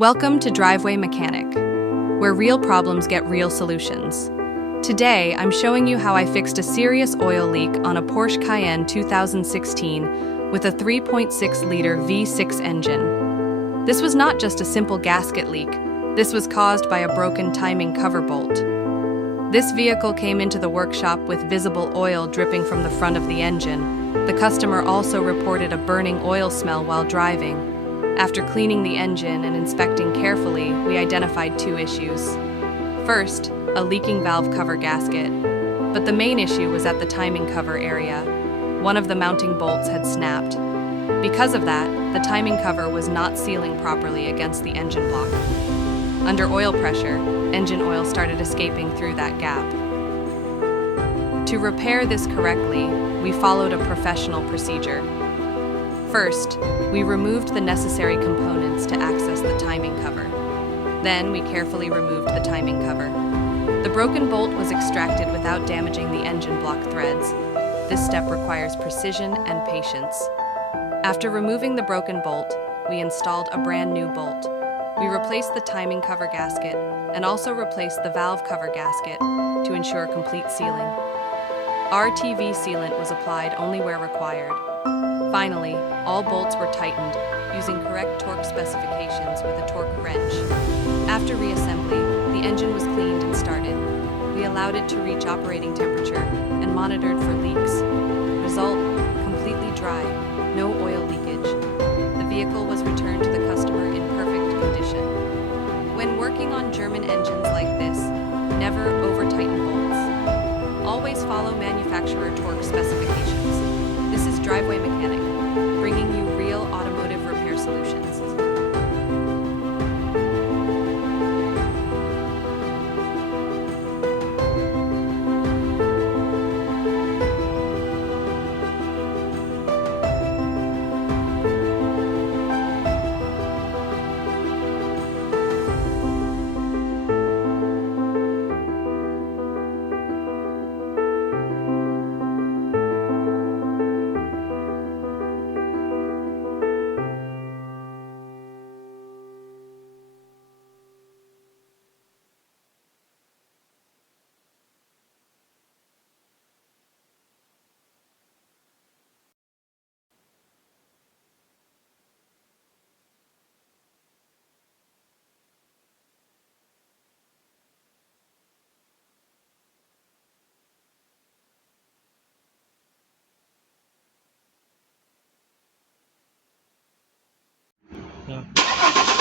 Welcome to Driveway Mechanic, where real problems get real solutions. Today, I'm showing you how I fixed a serious oil leak on a Porsche Cayenne 2016 with a 3.6-liter V6 engine. This was not just a simple gasket leak. This was caused by a broken timing cover bolt. This vehicle came into the workshop with visible oil dripping from the front of the engine. The customer also reported a burning oil smell while driving. After cleaning the engine and inspecting carefully, we identified two issues. First, a leaking valve cover gasket, but the main issue was at the timing cover area. One of the mounting bolts had snapped. Because of that, the timing cover was not sealing properly against the engine block. Under oil pressure, engine oil started escaping through that gap. To repair this correctly, we followed a professional procedure. First, we removed the necessary components to access the timing cover. Then, we carefully removed the timing cover. The broken bolt was extracted without damaging the engine block threads. This step requires precision and patience. After removing the broken bolt, we installed a brand new bolt. We replaced the timing cover gasket and also replaced the valve cover gasket to ensure complete sealing. RTV sealant was applied only where required. Finally, all bolts were tightened using correct torque specifications with a torque wrench. After reassembly, the engine was cleaned and started. We allowed it to reach operating temperature and monitored for leaks. Result: completely dry, no oil leakage. The vehicle was returned to the customer in perfect condition. When working on German engines like this, never over-tighten bolts. Always follow manufacturer torque specifications. This is Driveway Mechanic, bringing you real automotive repair solutions. Yeah.